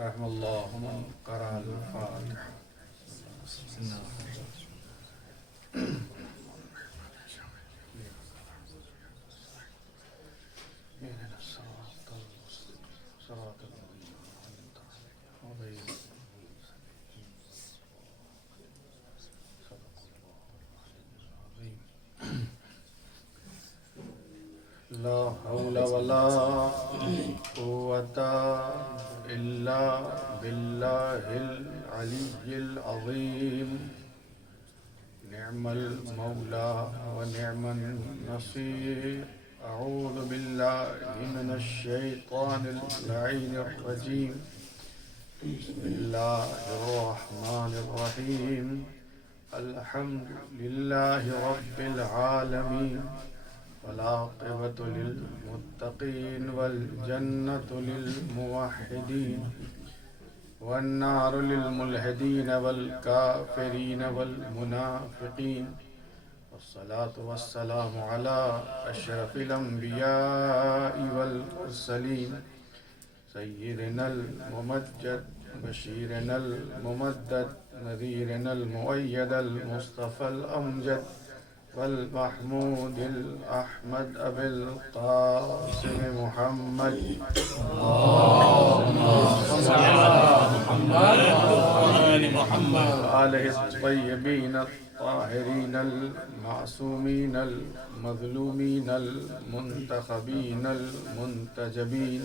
رحم الله من قرأ الفاتحة. اهدنا الصراط المستقيم صراط الذين أنعمت عليهم غير المغضوب عليهم. صدق الله العظيم. لا حول ولا قوة إلا بالله العلي العظيم. نعم المولى ونعم النصير. أعوذ بالله من الشيطان اللعين الرجيم. بسم الله الرحمن الرحيم. الحمد لله رب العالمين والعاقبة للمتقين والجنة للموحدين والنار للملحدين والكافرين والمنافقين. والصلاة والسلام على أشرف الأنبياء والمرسلين سيدنا الممجد بشيرنا الممدد نذيرنا المؤيد المصطفى الأمجد والمحمود الأحمد أبي القاسم محمد. اللهم صل على محمد وآله الطيبين الطاهرين المعصومين المظلومين المنتخبين المنتجبين.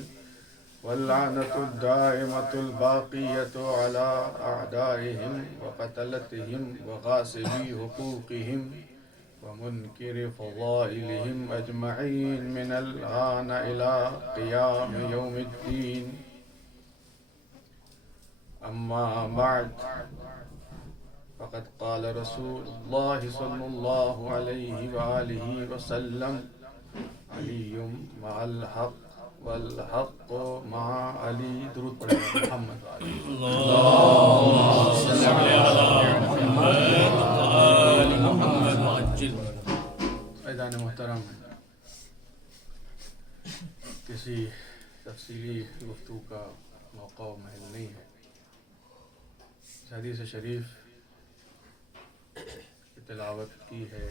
واللعنة الدائمة الباقية على أعدائهم وقتلتهم وغاصبي حقوقهم ومنكر فضائلهم أجمعين من الآن إلى قيام يوم الدين. أما بعد، فقد قال رسول الله صلى الله عليه وآله وسلم: علي مع الحق والحق مع علي. درود پڑھیں محمد اللهم صل على محمد وآل محمد وعجل. عزیزان محترم، کسی تفصیلی گفتگو کا موقع و محل نہیں ہے. اس حدیث شریف کی تلاوت کی ہے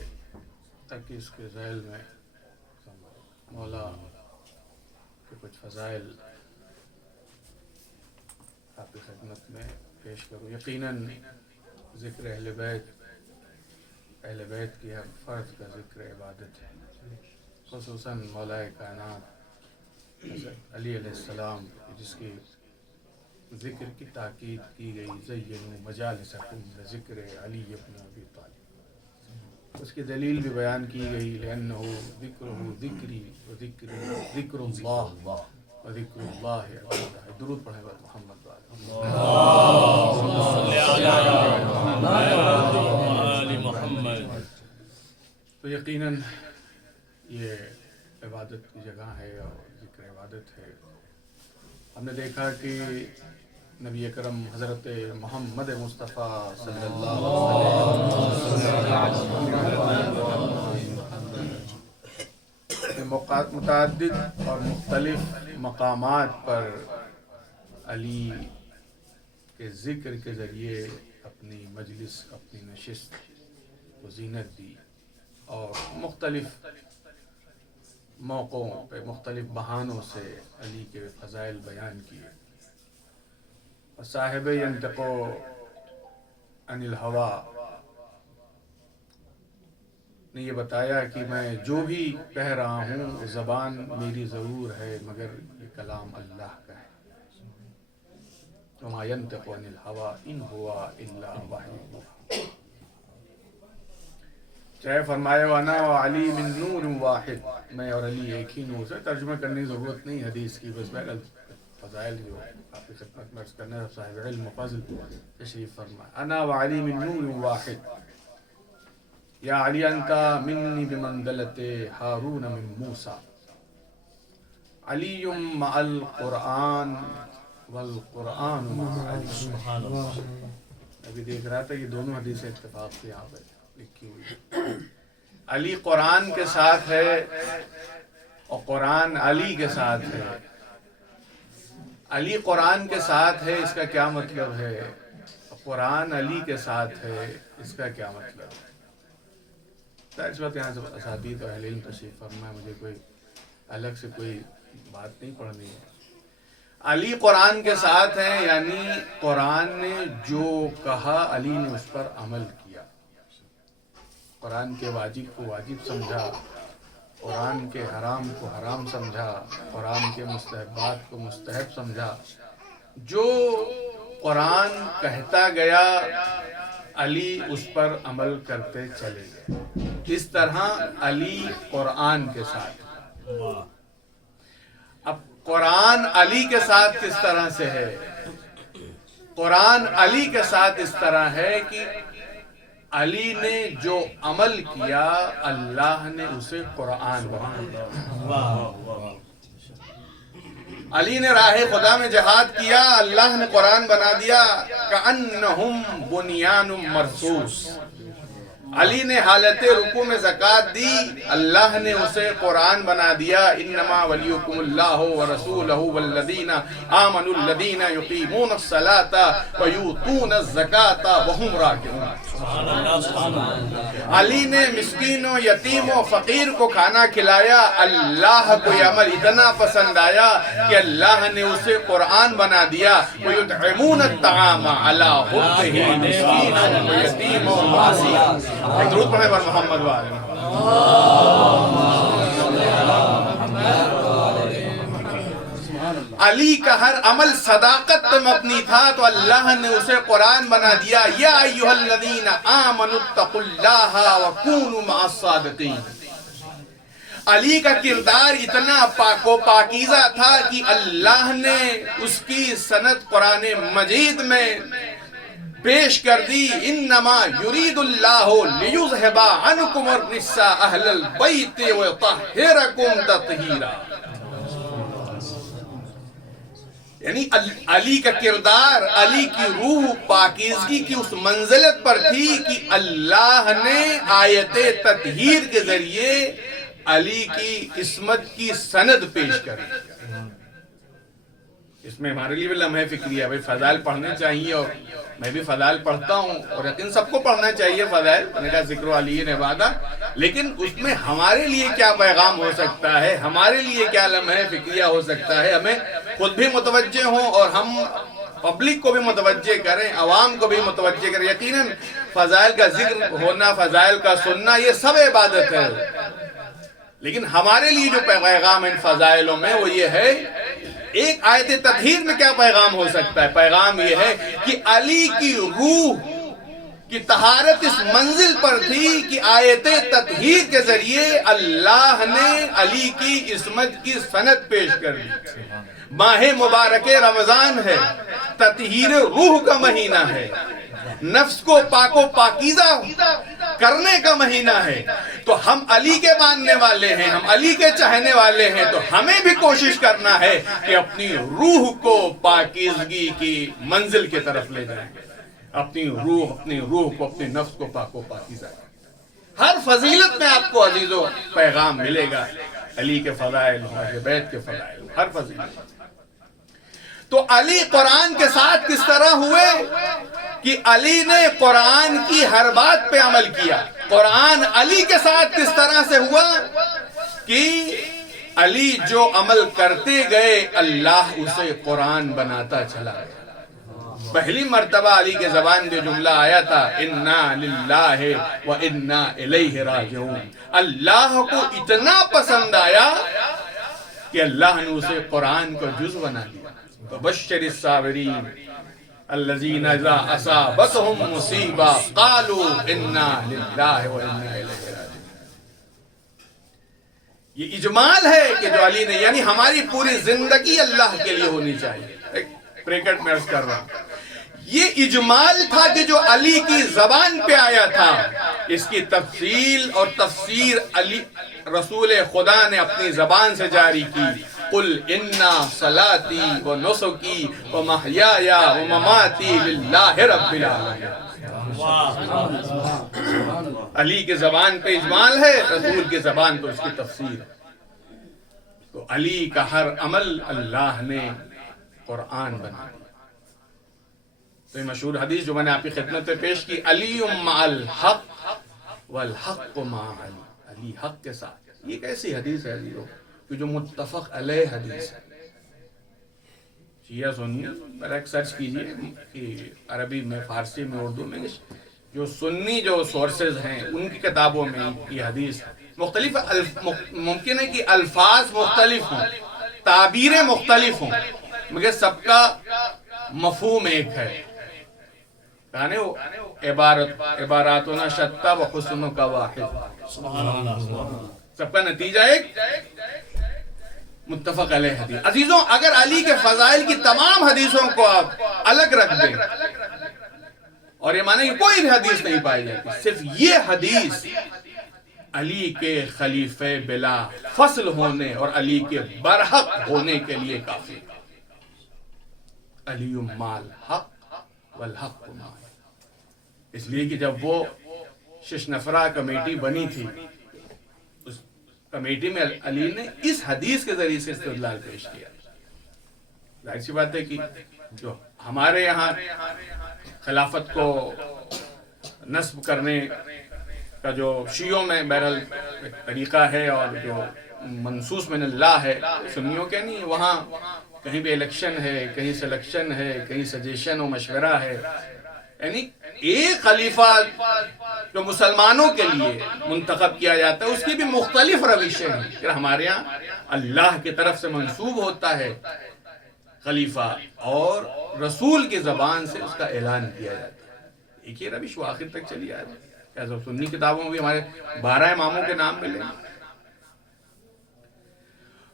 تاکہ اس کے ذیل میں مولا کے کچھ فضائل آپ کی خدمت میں پیش کروں. یقیناً ذکر اہل بیت کی ہر فرد کا ذکر عبادت ہے، خصوصاً مولا کائنات حضرت علی علیہ السلام جس کی ذکر کی تاکید کی گئی. زینوا مجالسکم بذکر علی بن ابی طالب. اس کی دلیل بھی بیان کی گئی، لأنہ ذکرہ ذکری وذکری ذکر اللہ وذکر اللہ اکبر. درود پڑھیں بات محمد محمد. تو یقیناً یہ عبادت کی جگہ ہے اور ذکر عبادت ہے. ہم نے دیکھا کہ نبی اکرم حضرت محمد مصطفیٰ صلی اللہ علیہ وسلم متعدد اور مختلف مقامات پر علی کے ذکر کے ذریعے اپنی مجلس، اپنی نشست کو زینت دی اور مختلف موقعوں پہ مختلف بہانوں سے علی کے فضائل بیان کیے. صاحب ینطق عن الہوا نے یہ بتایا کہ میں جو بھی کہہ رہا ہوں زبان میری ضرور ہے مگر یہ کلام اللہ کا ہے. وما ینطق عن الہوا ان ہوا الا وحی یوحی. چاہے فرمایا وانا وعلی من نور واحد، میں اور علی ایک ہی نور سے. ترجمہ کرنے کی ضرورت نہیں حدیث کی، بس بہرحال فضائل جو آپ کی خدمت میں عرض کرنا ہے. صاحب علم و فضل تشریف فرمائے. انا وعلی من نور واحد یا علی انت منی بمنزلۃ ہارون من موسیٰ. علی مع القرآن والقرآن مع علی. سبحان اللہ. ابھی دیکھ رہا تھا یہ دونوں حدیثیں اتفاق سے یہاں پہ لکھی ہوئی. علی قرآن کے ساتھ ہے اور قرآن علی کے ساتھ ہے. علی قرآن کے ساتھ ہے، اس کا کیا مطلب ہے؟ قرآن علی کے ساتھ ہے، اس کا کیا مطلب ہے؟ اس وقت یہاں سے اساتید و اہل علم تشریف فرما، مجھے کوئی الگ سے کوئی بات نہیں پڑھنی ہے۔ علی قرآن کے ساتھ ہیں یعنی قرآن نے جو کہا علی نے اس پر عمل کیا، قرآن کے واجب کو واجب سمجھا، قرآن کے حرام کو حرام سمجھا، قرآن کے مستحبات کو مستحب سمجھا، جو قرآن کہتا گیا علی اس پر عمل کرتے چلے گئے۔ اس طرح علی قرآن کے ساتھ۔ اب قرآن علی کے ساتھ کس طرح سے ہے؟ قرآن علی کے ساتھ اس طرح ہے کہ علی نے جو عمل کیا اللہ نے اسے قرآن بنا دیا۔ علی نے راہ خدا میں جہاد کیا، اللہ نے قرآن بنا دیا۔ کأنہم بنیان مرصوص، علی نے حالت رکوع میں زکوٰۃ دی، اللہ نے اسے قرآن بنا دیا۔ انما ولیکم اللہ ورسولہ والذین آمنوا الذین یقیمون الصلاۃ ویؤتون الزکاۃ وہم راکعون۔ علی نے مسکین و یتیم و فقیر کو کھانا کھلایا، اللہ کو یہ عمل اتنا پسند آیا کہ اللہ نے اسے قرآن بنا دیا۔ وَيُطْعِمُونَ الطَّعَامَ عَلَىٰ حُبِّهِ مِسْكِينًا وَيَتِيمًا وَأَسِيرًا۔ درود پڑھیں پر محمد وآلہ۔ علی کا ہر عمل صداقت پہ مبنی تھا تو اللہ نے اسے قرآن بنا دیا۔ یا ایھا الذین آمنوا اتقوا اللہ وکونوا مع الصادقین۔ علی کا کردار اتنا پاک و پاکیزہ تھا کہ اللہ نے اس کی سند قرآن مجید میں پیش کر دی۔ انما یرید اللہ لیذھب عنکم الرجس اہل البیت ویطہرکم تطہیرا۔ یعنی علی کا کردار، علی کی روح پاکیزگی کی اس منزلت پر تھی کہ اللہ نے آیت تطہیر کے ذریعے علی کی عصمت کی سند پیش کری۔ اس میں ہمارے لیے بھی لمحہ فکری ہے، بھائی فضائل پڑھنے چاہیے، اور میں بھی فضائل پڑھتا ہوں اور یقین سب کو پڑھنا چاہیے فضائل، میں نے کہا ذکر علی عبادہ، لیکن اس میں ہمارے لیے کیا پیغام ہو سکتا ہے، ہمارے لیے کیا لمحہ فکریہ ہو سکتا ہے، ہمیں خود بھی متوجہ ہوں اور ہم پبلک کو بھی متوجہ کریں، عوام کو بھی متوجہ کریں۔ یقیناً فضائل کا ذکر ہونا، فضائل کا سننا، یہ سب عبادت ہے، لیکن ہمارے لیے جو پیغام ان فضائلوں میں وہ یہ ہے، ایک آیت تطہیر میں کیا پیغام ہو سکتا ہے؟ پیغام یہ ہے کہ علی کی روح کی طہارت اس منزل پر تھی کہ آیت تطہیر کے ذریعے اللہ نے علی کی عصمت کی سند پیش کر دی۔ ماہ مبارک رمضان ہے، تطہیر روح کا مہینہ ہے، نفس کو پاک و پاکیزہ کرنے کا مہینہ ہے، تو ہم علی کے ماننے والے ہیں، ہم علی کے چاہنے والے ہیں، تو ہمیں بھی کوشش کرنا ہے کہ اپنی روح کو پاکیزگی کی منزل کی طرف لے جائیں، اپنی روح کو، اپنے نفس کو پاک و پاکیزہ کریں۔ ہر فضیلت میں آپ کو عزیزو پیغام ملے گا، علی کے فضائل، اہل بیت کے فضائل، ہر فضیلت۔ تو علی قرآن کے ساتھ کس طرح ہوئے کہ علی نے قرآن کی ہر بات پہ عمل کیا۔ قرآن علی کے ساتھ کس طرح سے ہوا کہ علی جو عمل کرتے گئے اللہ اسے قرآن بناتا چلا گیا۔ پہلی مرتبہ علی کے زبان پہ جملہ آیا تھا، انا للہ و انا الیہ راجعون۔ اللہ کو اتنا پسند آیا کہ اللہ نے اسے قرآن کا جز بنا دیا۔ فبشر الصابرین الذین اذا اصابتهم مصیبہ قالوا انا للہ و انا الیہ راجعون۔ یہ اجمال ہے کہ جو علی نے، یعنی ہماری پوری زندگی اللہ کے لیے ہونی چاہیے۔ ایک بریکٹ میں عرض کر رہا ہوں، یہ اجمال تھا کہ جو علی کی زبان پہ آیا تھا، اس کی تفصیل اور تفسیر علی رسول خدا نے اپنی زبان سے جاری کی۔ قل انا صلاتی و نسکی و محیای و مماتی للہ رب العالمین۔ علی کے زبان پہ اجمال ہے، رسول کی زبان پہ اس کی تفسیر ہے۔ تو علی کا ہر عمل اللہ نے قرآن بنا دیا۔ تو یہ مشہور حدیث جو میں نے آپ کی خدمت میں پیش کی، علی مع الحق والحق مع علی، علی حق کے ساتھ، یہ کیسی حدیث ہے کہ جو متفق علیہ حدیث ہے۔ شیعہ سنی پر ایک سرچ کیجئے کہ عربی میں، فارسی میں، اردو میں، جو سنی جو سورسز ہیں ان کی کتابوں میں یہ حدیث مختلف ممکن ہے کہ الفاظ مختلف ہوں، تعبیریں مختلف ہوں، مگر سب کا مفہوم ایک ہے، کہنے وہ عباراتنا شتّا و حسن کا واحد، سب کا نتیجہ ایک متفق علیہ حدیث۔ عزیزوں، اگر علی کے فضائل کی تمام حدیثوں کو آپ الگ رکھ دیں اور یہ مانیں کہ کوئی بھی حدیث نہیں پائی جاتی، صرف یہ حدیث علی کے خلیفہ بلا فصل ہونے اور علی کے برحق ہونے کے لیے کافی، علی مع الحق والحق مع، اس لیے کہ جب وہ 6 نفرہ کمیٹی بنی تھی، اس کمیٹی میں علی نے اس حدیث کے ذریعے سے استدلال پیش کیا۔ ظاہر سی بات ہے کہ جو ہمارے یہاں خلافت کو نصب کرنے کا جو شیعوں میں بہرحال طریقہ ہے اور جو منصوص من اللہ ہے، سنیوں کے نہیں، وہاں کہیں بھی الیکشن ہے، کہیں سلیکشن ہے، کہیں سجیشن و مشورہ ہے، یعنی ایک خلیفہ جو مسلمانوں کے لیے منتخب کیا جاتا ہے اس کی بھی مختلف روشیں ہیں۔ پھر ہمارے یہاں اللہ کی طرف سے منسوب ہوتا ہے خلیفہ اور رسول کی زبان سے اس کا اعلان کیا جاتا ہے، ایک ہی روش وہ آخر تک چلی آتی ہے۔ ایسا سنی کتابوں میں بھی ہمارے 12 اماموں کے نام ملے ہیں۔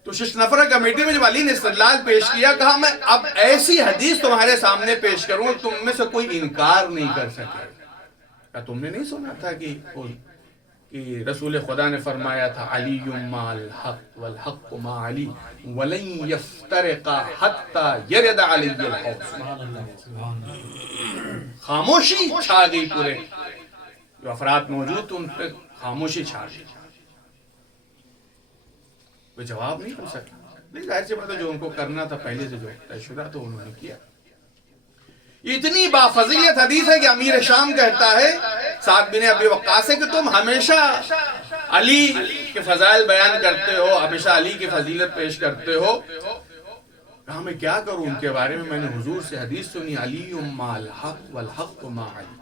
تو 6 نفرہ کمیٹی میں جب علی نے استدلال پیش کیا، کہا میں اب ایسی حدیث تمہارے سامنے پیش کروں تم میں سے کوئی انکار نہیں کر سکے۔ کہا تم نے نہیں سنا تھا کہ رسول خدا نے فرمایا تھا علی مع الحق والحق مع علی ولن یفترقا حتی یرد علی الحوض۔ خاموشی چھا گئی، پورے جو افراد موجود تھے ان پہ خاموشی چھا گئی، کوئی جواب نہیں کر سکتا۔ لیکن ظاہر سی بات ہے جو ان کو کرنا تھا پہلے سے جو طے شدہ تو انہوں نے کیا۔ اتنی بافضیلت حدیث ہے کہ امیر شام کہتا ہے سعد بن ابی وقاص سے کہ تم ہمیشہ علی کے فضائل بیان کرتے ہو، ہمیشہ علی کی فضیلت پیش کرتے ہو، کہا میں کیا کروں ان کے بارے میں نے حضور سے حدیث سنی علی مع الحق والحق مع علی۔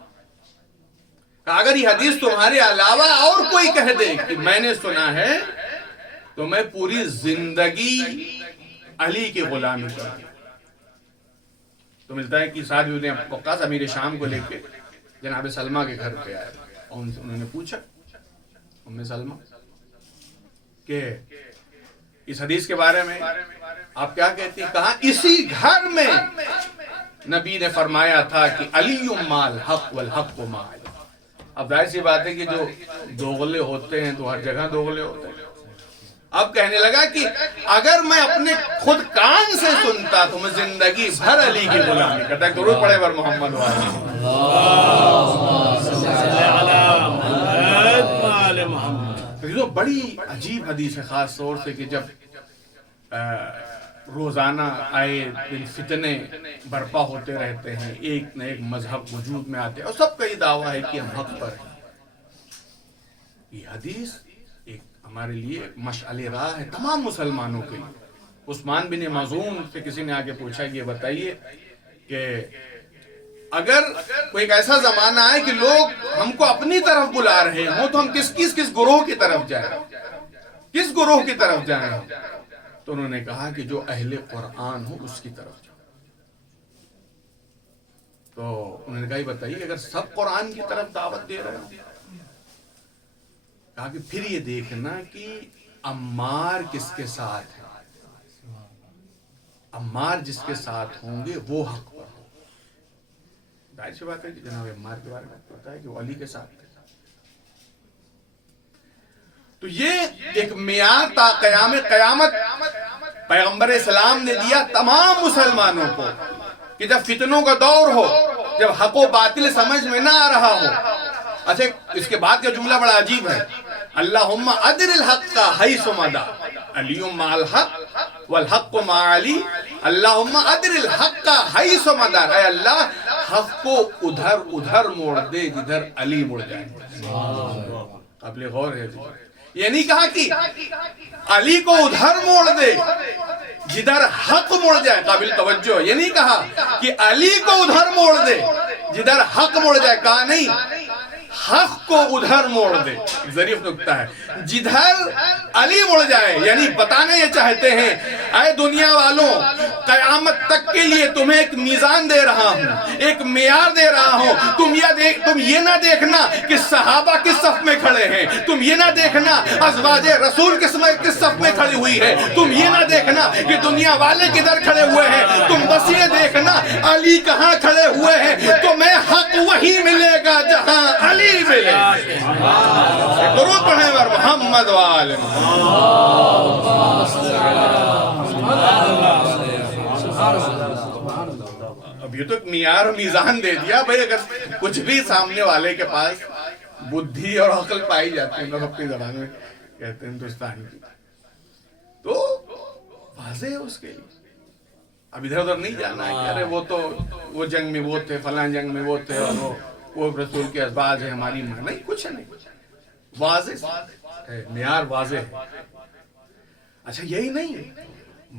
اگر یہ حدیث تمہارے علاوہ اور کوئی کہہ دے کہ میں نے سنا ہے تو میں پوری زندگی علی کی غلامی کروں۔ تو ملتا ہے کہ سعد بن وقاص امیر شام کو لے کے جناب سلمہ کے گھر پہ آئے اور انہوں نے پوچھا ام سلمہ کہ اس حدیث کے بارے میں آپ کیا کہتی ہیں؟ کہا اسی گھر میں نبی نے فرمایا تھا کہ علی مع الحق والحق مع علی۔ اب ظاہر سی بات ہے کہ جو دوغلے ہوتے ہیں تو ہر جگہ دوغلے ہوتے ہیں۔ اب کہنے لگا کہ اگر میں اپنے خود کان سے سنتا تو میں زندگی بھر علی کی غلامی کرتا۔ ایک درود پڑھے بر محمد تو بڑی عجیب حدیث ہے، خاص طور سے کہ جب روزانہ آئے دن فتنے برپا ہوتے رہتے ہیں، ایک نہ ایک مذہب وجود میں آتے ہیں اور سب کا یہ دعویٰ ہے کہ ہم حق پر ہیں۔ یہ حدیث ایک ہمارے لیے مشعل راہ ہے تمام مسلمانوں کے لیے۔ عثمان بن مظعون سے کسی نے آگے پوچھا کہ یہ بتائیے کہ اگر کوئی ایک ایسا زمانہ ہے کہ لوگ ہم کو اپنی طرف بلا رہے ہوں تو ہم کس گروہ کی طرف جائیں، کس گروہ کی طرف جائیں؟ تو انہوں نے کہا کہ جو اہل قرآن ہو اس کی طرف جاؤ۔ تو انہوں نے کہا یہ بتائیے اگر سب قرآن کی طرف دعوت دے رہے ہوں، کہا کہ پھر یہ دیکھنا کہ عمار کس کے ساتھ ہے، عمار جس کے ساتھ ہوں گے وہ حق پر ہو۔ ظاہر سی بات ہے کہ جناب عمار کے بارے میں پتا ہے کہ وہ علی کے ساتھ تھے۔ تو یہ ایک معیار تا قیامت پیغمبر اسلام نے دیا تمام مسلمانوں کو کہ جب فتنوں کا دور ہو، جب حق و باطل سمجھ میں نہ آ رہا ہو۔ اچھا اس کے بعد کا جملہ بڑا عجیب ہے، اللہم ادر الحق کا حیث مدا علی مع الحق والحق مع علی اللہم ادر الحق حیث مدار، اے اللہ حق کو ادھر موڑ دے جدھر علی مڑ جائے. قابل غور ہے. یہ نہیں کہا کہ علی کو ادھر موڑ دے جدھر حق مڑ جائے، قابل توجہ. یہ نہیں کہا کہ علی کو ادھر موڑ دے جدھر حق مڑ جائے، کہا نہیں حق کو ادھر موڑ دے. ظریف نکتہ ہے. جدھر علی مڑ جائے، یعنی بتانا یہ چاہتے ہیں اے دنیا والوں، قیامت تک کے لیے تمہیں ایک میزان دے رہا ہوں، ایک معیار دے رہا ہوں. تم یہ نہ دیکھنا کہ صحابہ کس صف میں کھڑے ہیں، تم یہ نہ دیکھنا ازواج رسول کس صف میں کھڑی ہوئی ہے، تم یہ نہ دیکھنا کہ دنیا والے کدھر کھڑے ہوئے ہیں. تم بس یہ دیکھنا علی کہاں کھڑے ہوئے ہیں. تمہیں حق وہی ملے گا جہاں علی ملے. درود پڑھیں ور محمد وآل اب یہ تو ایک معیار و میزان دے دیا بھائی. اگر کچھ بھی سامنے والے کے پاس بدھی اور عقل پائی جاتی ہے، اپنی زبان میں کہتے ہیں ہندوستان کی، تو واضح ہے اس کے لیے. اب ادھر ادھر نہیں جانا ہے کہ ارے وہ جنگ میں وہ تھے، فلاں جنگ میں وہ تھے، اور وہ رسول کے ازواج ہیں ہماری ماں. نہیں، کچھ نہیں، واضح ہے، معیار واضح ہے. اچھا یہی نہیں،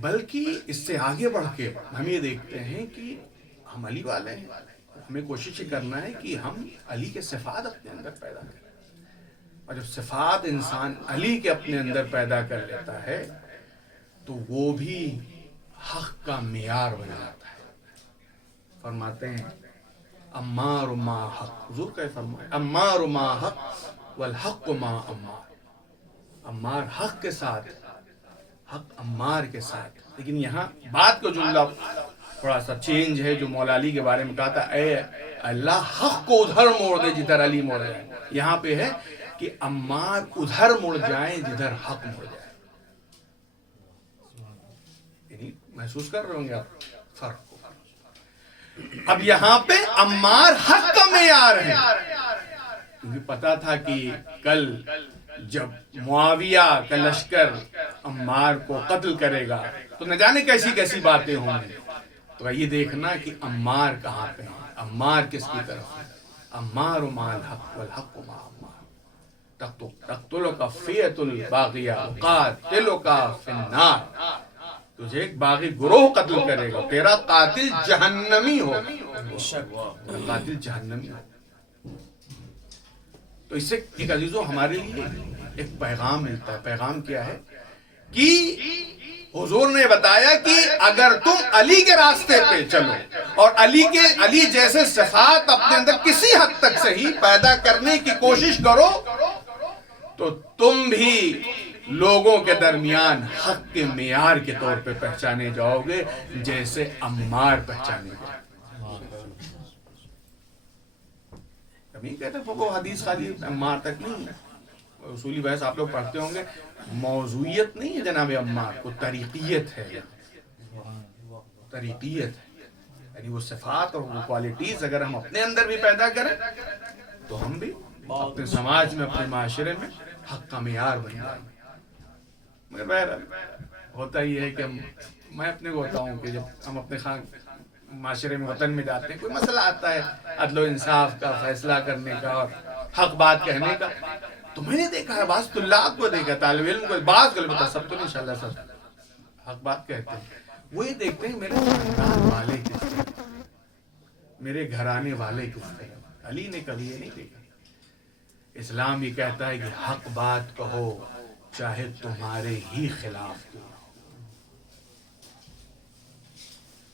بلکہ اس سے آگے بڑھ کے ہم یہ دیکھتے ہیں کہ ہم علی والے ہیں. ہمیں کوشش کرنا ہے کہ ہم علی کے صفات اپنے اندر پیدا کریں، اور جب صفات انسان علی کے اپنے اندر پیدا کر لیتا ہے تو وہ بھی حق کا معیار بن جاتا ہے. فرماتے ہیں امار ما حق، حضور کا فرمایا امار ما حق والحق ما امار. امار حق کے ساتھ، حق امار کے ساتھ. لیکن یہاں بات کو جملہ تھوڑا سا چینج ہے جو مولا علی کے بارے میں کہا تھا اے اللہ حق کو ادھر موڑ دے جدھر علی موڑ جائے. یہاں پہ ہے کہ امار ادھر مڑ جائیں جدھر حق مڑ جائے. یعنی محسوس کر رہے ہوں گے آپ فرق کو. اب یہاں پہ عمار حق کا معیار ہے، کیونکہ پتا تھا کہ کل جب معاویہ کا لشکر عمار کو قتل کرے گا تو نہ جانے کیسی کیسی باتیں ہوں گی. تو یہ دیکھنا کہ عمار کہاں پہ ہے، عمار کس کی طرف ہے. عمار ما الحق والحق ما عمار. تقتلک فیۃ الباغیہ قاتلک فی النار. تجھے ایک باغی گروہ قتل کرے گا، تیرا قاتل جہنمی ہوگا، قاتل جہنمی ہوگا. تو اس سے ایک عزیزوں ہمارے لیے ایک پیغام ملتا ہے. پیغام کیا ہے کہ حضور نے بتایا کہ اگر تم علی کے راستے پہ چلو اور علی جیسے صفات اپنے اندر کسی حد تک صحیح پیدا کرنے کی کوشش کرو تو تم بھی لوگوں کے درمیان حق کے معیار کے طور پہ پہچانے جاؤ گے جیسے عمار پہچانے گئے. کبھی کہتے ہیں وہ حدیث خالی عمار تک نہیں ہے، اصولی بحث آپ لوگ پڑھتے ہوں گے. موضوعیت نہیں ہے جناب عمار کو، طریقیت ہے. طریقیت ہے، یعنی وہ صفات اور وہ کوالٹیز اگر ہم اپنے اندر بھی پیدا کریں تو ہم بھی اپنے سماج میں، اپنے معاشرے میں حق کا معیار بن جائیں. مگر بہرحال ہوتا ہی ہے کہ میں اپنے کو ہوتا ہوں کہ جب ہم اپنے معاشرے میں، وطن میں جاتے ہیں، کوئی مسئلہ آتا ہے عدل و انصاف کا، فیصلہ کرنے کا اور حق بات کہنے کا، تو میں نے دیکھا ہے بعض طلاب کو دیکھا، طالب علم کو، بعض کو بتا، سب تو انشاءاللہ سب حق بات کہتے ہیں. وہ یہ دیکھتے ہیں میرے خاندان والے کس طرح، میرے گھرانے والے کس طرح. علی نے کبھی یہ نہیں دیکھا. اسلام یہ کہتا ہے کہ حق بات کہو چاہے تمہارے ہی خلاف کیوں.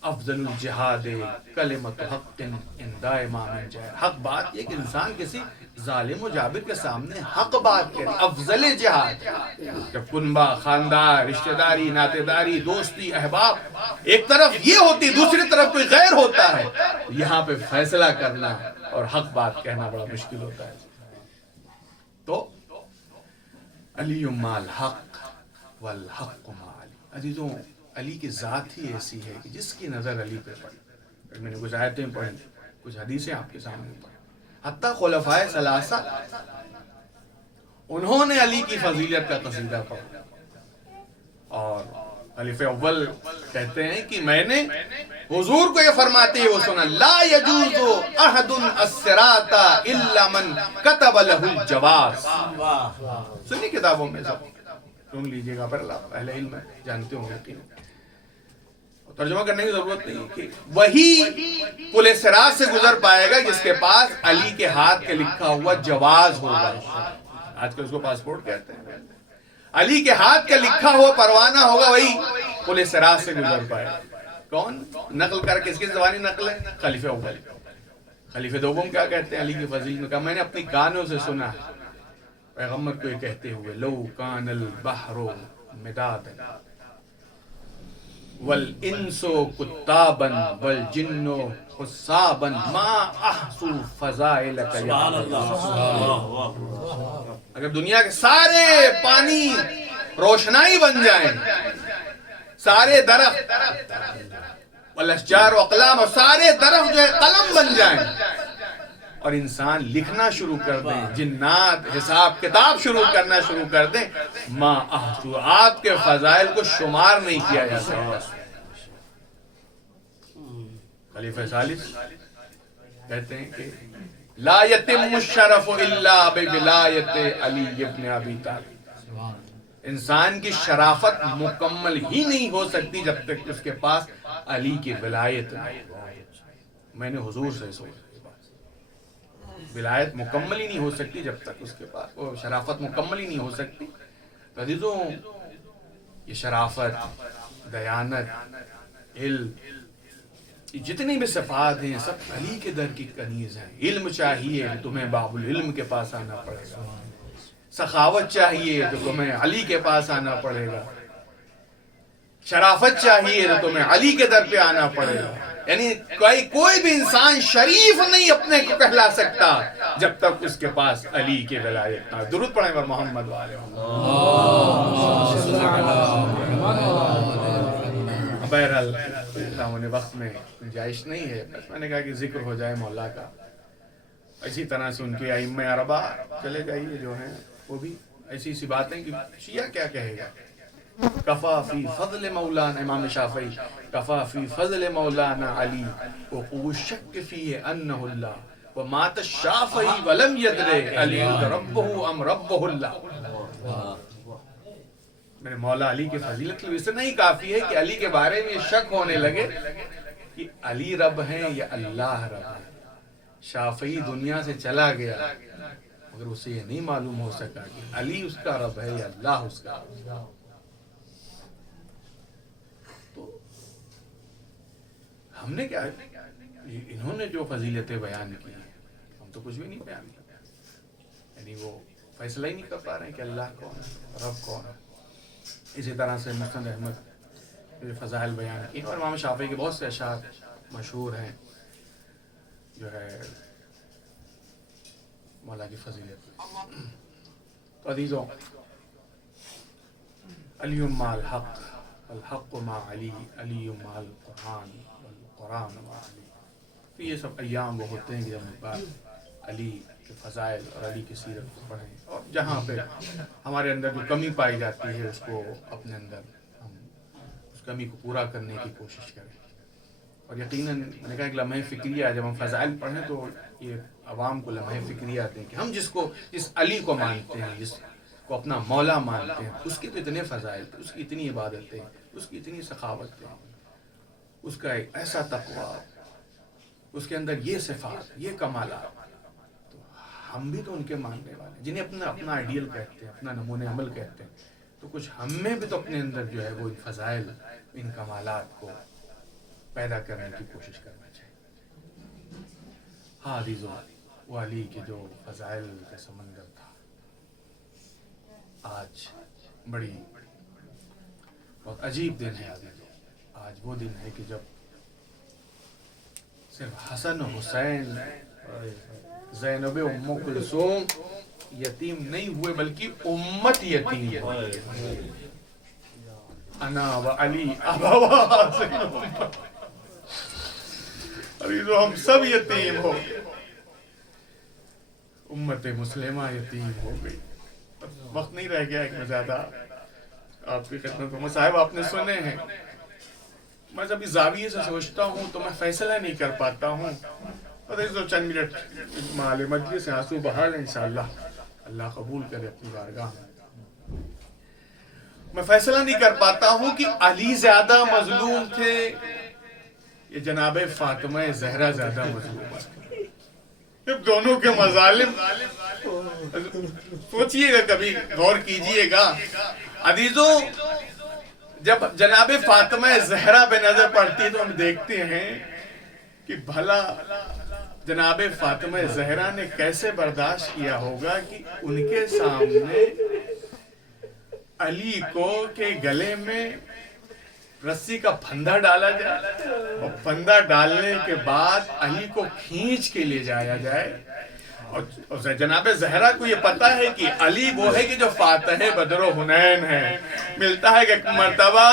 افضل الجہاد کلمۃ حق عند امام جائے. حق بات یہ کہ انسان کسی ظالم و جابر کے سامنے حق بات کرے. افضل جہاد جب کنبہ، خاندان، رشتہ داری، ناطے داری، دوستی، احباب ایک طرف یہ ہوتی، دوسری طرف کوئی غیر ہوتا ہے، یہاں پہ فیصلہ کرنا اور حق بات کہنا بڑا مشکل ہوتا ہے. تو علی مع الحق والحق مع علی. عزیزوں علی کی ذات ہی ایسی ہے کہ جس کی نظر علی پہ پڑی. میں نے کچھ آیتیں پڑھی، کچھ حدیثیں آپ کے سامنے پڑھی. حتیٰ خلفائے ثلاثہ انہوں نے علی کی فضیلت کا قصیدہ پڑھا اور خلیفہ اول کہتے ہیں کہ میں نے حضور کو یہ فرماتے ہیں وہ سنا، لا یجوز احد الصراط الا من كتب له الجواز. سنی کتابوں میں سب سن لیجئے گا، پر اہل علم جانتے ہوں گے. ترجمہ کرنے کی ضرورت نہیں کہ وہی پل صراط سے گزر پائے گا جس کے پاس علی کے ہاتھ کے لکھا ہوا جواز ہوگا. آج کل اس کو پاسپورٹ کہتے ہیں. علی کے ہاتھ کا لکھا ہوا پروانہ ہوگا، وہی پل صراط سے گزر پائے. کون نقل کر کس کی زبانی نقل ہے؟ خلیفہ اول. خلیفہ دوم کیا کہتے ہیں علی کی فضیلت میں؟ کہا میں نے اپنی کانوں سے سنا پیغمبر کو یہ کہتے ہوئے، لو کان البحر مدادا والانس کتابا والجن حسابا ما احصوا فضائلک یا اللہ. اگر دنیا کے سارے پانی روشنائی بن جائیں، سارے درخت والاشجار و اقلام، اور سارے درخت جو ہے قلم بن جائیں، اور انسان لکھنا شروع کر دیں، جنات حساب کتاب شروع کرنا شروع کر دیں، ما احصوا، آپ کے فضائل کو شمار نہیں کیا جا سکتا. خلیفہ ثالث کہتے ہیں کہ لا یتم الشرف الا بولایت علی ابن ابی طالب. انسان کی شرافت مکمل ہی نہیں ہو سکتی جب تک اس کے پاس علی کی ولایت نہیں. میں نے حضور سے سنا ولایت مکمل ہی نہیں ہو سکتی جب تک اس کے پاس وہ شرافت مکمل ہی نہیں ہو سکتی. عزیزوں، یہ شرافت، دیانت، علم، جتنی بھی صفات ہیں سب علی کے در کی کنیز ہیں. علم چاہیے تو تمہیں باب العلم کے پاس آنا پڑے گا. سخاوت چاہیے تو تمہیں علی کے پاس آنا پڑے گا. شرافت چاہیے تو تمہیں علی کے در پہ آنا پڑے گا. یعنی کوئی بھی انسان شریف نہیں اپنے کو کہلا سکتا جب تک اس کے پاس علی کی ولایت نہ. درود پڑھیں بر محمد والے. بہرحال دامن وقت میں گنجائش نہیں ہے، بس میں نے کہا کہ ذکر ہو جائے مولا کا. اسی طرح سے ان کے ائمہ اربعہ چلے جائیے جو ہیں، وہ بھی ایسی سی باتیں کہ شیعہ کیا کہے گا. کفا فی فضل مولانا، امام شافعی، کفا فی فضل مولانا علی وقوع الشک فیہ انہ اللہ ومات الشافعی ولم یدر علی ربہ ام ربہ اللہ. میرے مولا علی کی فضیلت کی وجہ سے نہیں کافی ہے کہ علی کے بارے میں یہ شک ہونے لگے کہ علی رب ہیں یا اللہ رب ہے. شافعی دنیا سے چلا گیا مگر اسے یہ نہیں معلوم ہو سکا کہ علی اس کا رب ہے یا اللہ اس کا رب ہے. تو ہم نے کیا، انہوں نے جو فضیلتیں بیان کی ہم تو کچھ بھی نہیں بیان کیا. یعنی وہ فیصلہ ہی نہیں کر پا رہے ہیں کہ اللہ کون ہے، رب کون ہے. اسی طرح سے مسند احمد فضائل بیان کی، اور امام شافعی کے بہت سے اشعار مشہور ہیں جو ہے مولا کی فضیلت. تو عزیزوں، علی مع الحق الحق مع علی، علی مع القرآن والقرآن مع علی. تو یہ سب ایام وہ ہوتے ہیں کہ جب بات علی کے فضائل اور علی کی سیرت کو پڑھیں، اور جہاں پہ ہمارے اندر جو کمی پائی جاتی ہے اس کو اپنے اندر ہم اس کمی کو پورا کرنے کی کوشش کریں. اور یقیناً میں نے کہا ایک لمحہ فکریہ جب ہم فضائل پڑھیں تو یہ عوام کو لمحہ فکریہ آتے ہیں کہ ہم جس علی کو مانتے ہیں، جس کو اپنا مولا مانتے ہیں، اس کے تو اتنے فضائل تھے، اس کی اتنی عبادتیں، اس کی اتنی سخاوتیں، اس کا ایک ایسا تقویٰ، اس کے اندر یہ صفات، یہ کمالات. تو ہم بھی تو ان کے ماننے والے ہیں جنہیں اپنا آئیڈیل کہتے ہیں، اپنا نمونہ عمل کہتے ہیں. تو کچھ ہم میں بھی تو اپنے اندر جو ہے وہ ان فضائل، ان کمالات کو پیدا کرنے کی کوشش کرنا چاہیے. ہاں عزیزو، وہ علی کے جو فضائل کا سمندر تھا، آج بہت عجیب دن ہے عزیزو. آج وہ دن ہے کہ جب صرف حسن و حسین، زینب ام کلثوم یتیم نہیں ہوئے بلکہ امت یتیم ہوئی. انا و علی ابوا عزیزو، ہم سب یتیم ہو، امت مسلمہ یتیم ہو گئی. وقت نہیں رہ گیا کہ میں زیادہ آپ کی خدمت میں صاحب آپ نے سنے ہیں، میں جب اس زاویے سے سوچتا ہوں تو میں فیصلہ نہیں کر پاتا ہوں. تو چند منٹ مال مجلس سے آنسو بہا لیں انشاءاللہ، اللہ قبول کرے اپنی بارگاہ میں. میں فیصلہ نہیں کر پاتا ہوں کہ علی زیادہ مظلوم تھے یہ جناب فاطمہ زہرا زیادہ مظلوم تھے. دونوں کے مظالم سوچئے گا، کبھی غور کیجئے گا عزیزوں. جب جناب فاطمہ زہرا پہ نظر پڑتی ہے تو ہم دیکھتے ہیں کہ بھلا جناب فاطمہ زہرا نے کیسے برداشت کیا ہوگا کہ ان کے سامنے علی کو کے گلے میں رسی کا پھندا ڈالا جائے اور پھندا ڈالنے کے بعد علی کو کھینچ کے لے جایا جائے. اور جناب زہرا کو یہ پتا ہے کہ علی وہ ہے کہ جو فاتح بدر و حنین ہے. ملتا ہے کہ ایک مرتبہ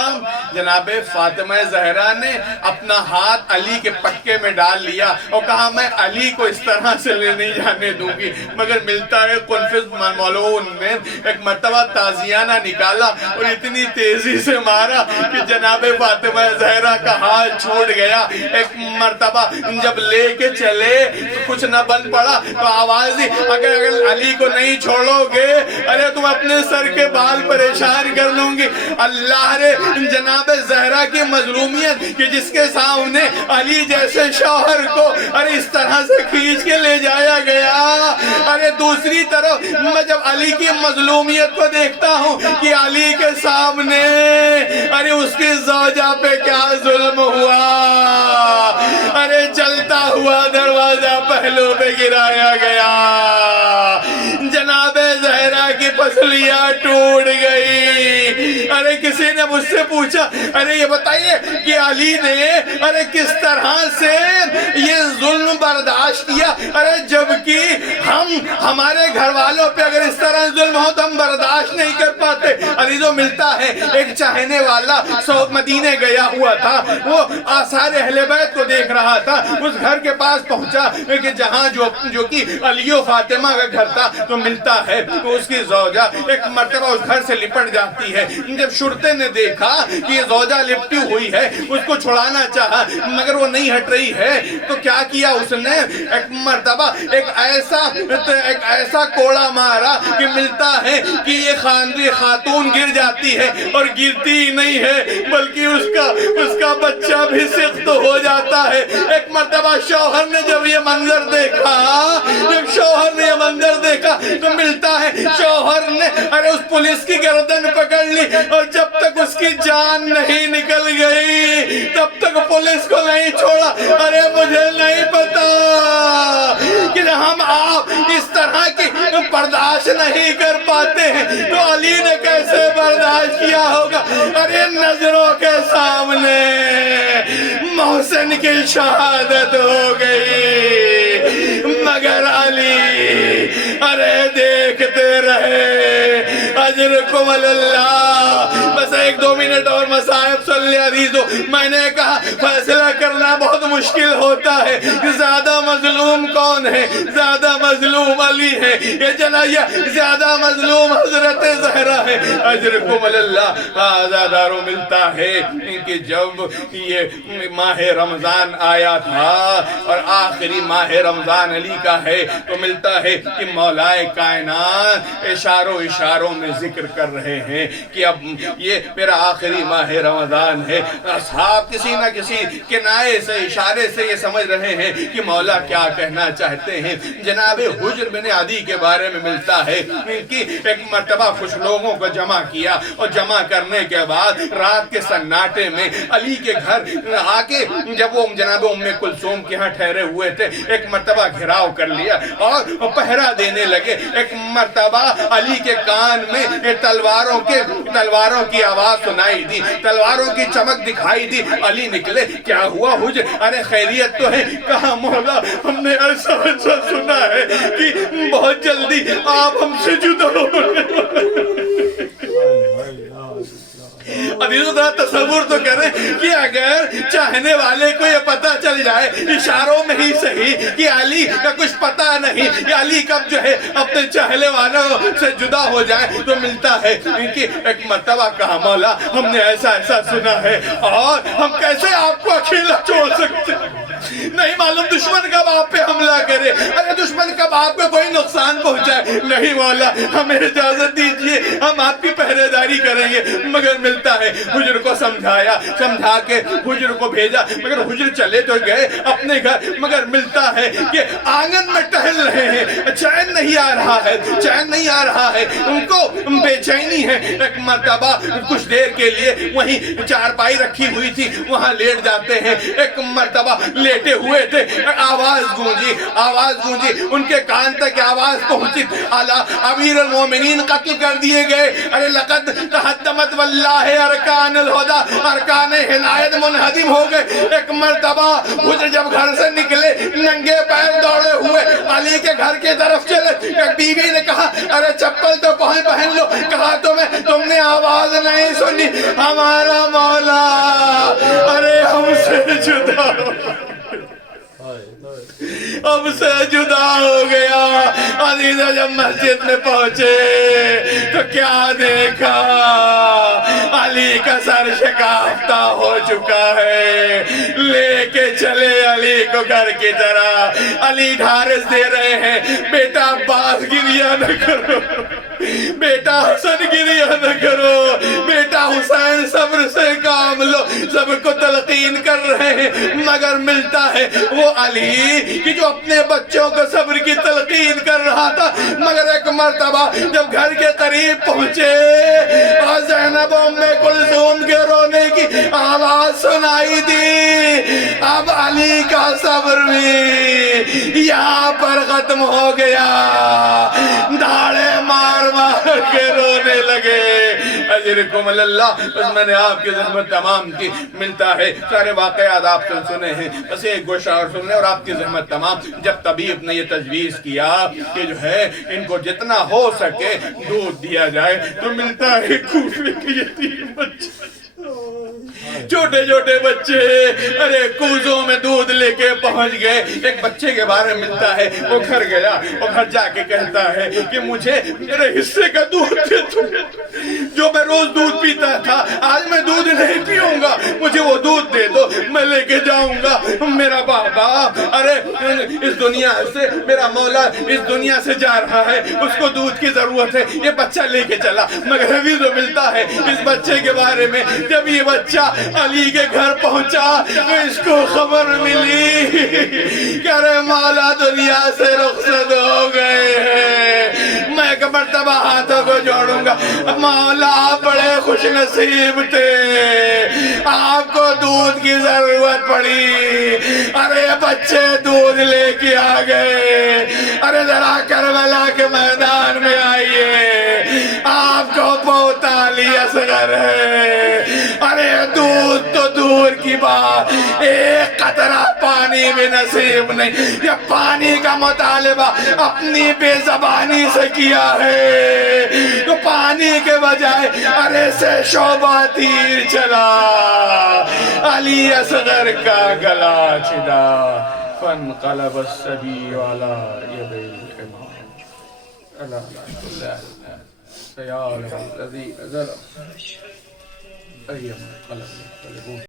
جناب فاطمہ زہرا نے اپنا ہاتھ علی کے پٹکے میں ڈال لیا اور کہا میں علی کو اس طرح سے نہیں جانے دوں گی. مگر ملتا ہے قنفذ مولون نے ایک مرتبہ تازیانہ نکالا اور اتنی تیزی سے مارا کہ جناب فاطمہ زہرا کا ہاتھ چھوٹ گیا. ایک مرتبہ جب لے کے چلے تو کچھ نہ بن پڑا تو آواز دی اگر علی کو نہیں چھوڑو گے ارے تم اپنے سر کے بال پریشان کر لوں گی. اللہ رے جناب زہرا کی مظلومیت کہ جس کے سامنے علی جیسے شوہر کو ارے اس طرح سے کھینچ کے لے جایا گیا. ارے دوسری طرف میں جب علی کی مظلومیت کو دیکھتا ہوں کہ علی کے سامنے ارے اس کی زوجہ پہ کیا ظلم ہوا. ارے چلتا ہوا دروازہ پہلو پہ گرایا گیا. جناب زہرا کی پسلیاں ٹوٹ گئی. ارے کسی نے مجھ سے پوچھا ارے یہ بتائیے کہ علی نے ارے کس طرح سے یہ ظلم برداشت کیا. ارے جبکہ ہم ہمارے گھر والوں پہ اگر اس طرح ظلم ہو تو ہم برداشت نہیں کر پاتے. عزیزو ملتا ہے ایک چاہنے والا مدینے گیا ہوا تھا، وہ آثار اہل بیت کو دیکھ رہا تھا. اس گھر کے پاس پہنچا کہ جہاں جو کہ علی و فاطمہ کا گھر تھا تو ملتا ہے تو اس کی زوجہ ایک مرتبہ اس گھر سے لپٹ جاتی ہے. جب شرطے نے دیکھا کہ یہ زوجہ لپٹی ہوئی ہے اس کو چھڑانا چاہا مگر وہ نہیں ہٹ رہی ہے تو کیا کیا اس نے ایک مرتبہ ایک ایسا کوڑا مارا کہ ملتا ہے کہ یہ خاتون گر جاتی ہے اور گرتی ہی نہیں ہے بلکہ اس کا بچہ بھی سخت ہو جاتا ہے. ایک مرتبہ شوہر نے جب یہ منظر دیکھا تو ملتا ہے شوہر نے ارے اس پولیس کی گردن پکڑ لی اور جب تک اس کی جان نہیں نکل گئی تب تک پولیس کو نہیں چھوڑا. ارے مجھے نہیں پتا کہ ہم آپ اس طرح کی برداشت نہیں کر پاتے ہیں تو علی نے کیسے برداشت کیا ہوگا. ارے نظروں کے سامنے محسن کی شہادت ہو گئی مگر علی ارے دیکھتے رہے. اجرکم اللہ. بس 1-2 منٹ اور مصائب صلی عزیزو. میں نے کہا فیصلہ کرنا بہت مشکل ہوتا ہے. زیادہ مظلوم کون ہے؟ زیادہ مظلوم علی ہے یہ زیادہ مظلوم حضرت زہرا ہے. اجرکم اللہ. آزاداروں ملتا ہے کہ جب یہ ماہ رمضان آیا تھا اور آخری ماہ رمضان علی کا ہے تو ملتا ہے کہ مولا کائنات اشاروں میں ذکر کر رہے ہیں کہ اب یہ میرا آخری ماہ رمضان ہے. اصحاب کسی نہ کسی کنائے سے اشارے سے یہ سمجھ رہے ہیں کہ مولا کیا کہنا چاہتے ہیں. جناب حجر بن عدی کے بارے میں ملتا ہے کہ ایک مرتبہ کچھ لوگوں کو جمع کیا اور جمع کرنے کے بعد رات کے سناٹے میں علی کے گھر آ کے جب وہ جناب ام کلثوم کے ہاں ٹھہرے ہوئے تھے ایک مرتبہ گھراؤ کر لیا اور پہرا دینے لگے. ایک مرتبہ علی کے کان میں تلواروں کی آواز سنائی دی، تلواروں کی چمک دکھائی دی. علی نکلے. کیا ہوا حجر؟ ارے خیریت تو ہے. کہا مولا ہم نے ایسا سنا ہے کہ بہت جلدی آپ ہم سے جدا ہو. عزیزو ذرا تصور تو کریں کہ اگر چاہنے والے کو یہ پتہ چل جائے اشاروں میں ہی صحیح کہ علی کا کچھ پتہ نہیں کہ علی کب جو ہے اپنے چاہنے والوں سے جدا ہو جائے تو ملتا ہے کہ ایک مرتبہ کہا مولا ہم نے ایسا سنا ہے اور ہم کیسے آپ کو اکیلا چھوڑ سکتے نہیں معلوم دشمن کب آپ پہ حملہ کرے اگر دشمن کب آپ کو کوئی نقصان پہنچائے نہیں مولا ہمیں اجازت دیجئے ہم آپ کی پہرے داری کریں گے مگر ملتا ہے حجر کو سمجھا کے حجر کو بھیجا مگر حجر چلے تو گئے اپنے گھر مگر ملتا ہے کہ آنگن میں ٹہل رہے ہیں چین نہیں آ رہا ہے ان کو بے چینی ہے ایک مرتبہ کچھ دیر کے لیے وہیں چارپائی رکھی ہوئی تھی وہاں لیٹ جاتے ہیں ایک مرتبہ لیٹے ہوئے تھے آواز گونجی ان کے کان تک آواز پہنچی امیر المومنین قتل کر دیے گئے ارے لقد تحدمت واللہ ارکان الہدا ارکان ہدایت منہدم ہو گئے ایک مرتبہ حجر جب گھر سے نکلے ننگے پیر دوڑے ہوئے علی کے گھر کے طرف چلے ایک بیوی نے کہا ارے چپل تو پہن لو کہا تم نے آواز نہیں سنی ہمارا مولا ارے ہم سے جدا اب سے جدا ہو گیا عزیزہ جب مسجد میں پہنچے تو کیا دیکھا علی کا سر شکافتہ ہو چکا ہے لے کے چلے علی کو گھر کی طرح علی ڈھارس دے رہے ہیں بیٹا عباس گریہ نہ کرو بیٹا حسن گریہ نہ کرو بیٹا حسین صبر سے کام لو صبر کو تلقین کر رہے ہیں مگر ملتا ہے وہ علی کہ جو اپنے بچوں کو صبر کی تلقین کر رہا تھا مگر ایک مرتبہ جب گھر کے قریب پہنچے اور زینب ام کلثوم کے رونے کی آواز سنائی دی اب علی کا صبر بھی یہاں پر ختم ہو گیا دھاڑے مار کے رونے لگے اجرکم اللہ بس میں نے آپ کی زحمت تمام کی ملتا ہے سارے واقعات آپ سے سنے ہیں بس ایک گوشہ اور سننے اور آپ کی زحمت تمام جب طبیب نے یہ تجویز کیا کہ جو ہے ان کو جتنا ہو سکے دودھ دیا جائے تو ملتا ہے کوفے کے یتیم بچے چھوٹے چھوٹے بچے ارے کوزوں میں دودھ لے کے پہنچ گئے ایک بچے کے بارے میں ملتا ہے وہ گھر گیا وہ گھر جا کے کہتا ہے کہ مجھے میرے حصے کا دودھ دے دو جو میں روز دودھ پیتا تھا آج میں دودھ نہیں پیوں گا مجھے وہ دودھ دے دو میں لے کے جاؤں گا میرا بابا ارے اس دنیا سے میرا مولا اس دنیا سے جا رہا ہے اس کو دودھ کی ضرورت ہے یہ بچہ لے کے چلا مگر ابھی تو ملتا ہے اس بچے کے بارے میں جب یہ بچہ علی کے گھر پہنچا تو اس کو خبر ملی کہ ارے مولا دنیا سے رخصت ہو گئے ہیں میں ایک مرتبہ ہاتھوں کو جوڑوں گا مولا بڑے خوش نصیب تھے آپ کو دودھ کی ضرورت پڑی ارے بچے دودھ لے کے آ گئے ارے ذرا کربلا کے میدان میں آئیے آپ کو پوتا علی اصغر ہے ارے دودھ تو دور کی بات ایک قطرہ پانی بھی نصیب نہیں یہ پانی کا مطالبہ اپنی بے زبانی سے کیا ہے تو پانی کے بجائے ارے سے شعبہ تیر چلا علی اصغر کا گلا چھدا فانقلب السبی علی یدی الحمام اللہ سیال الذی ظلم أيما قلب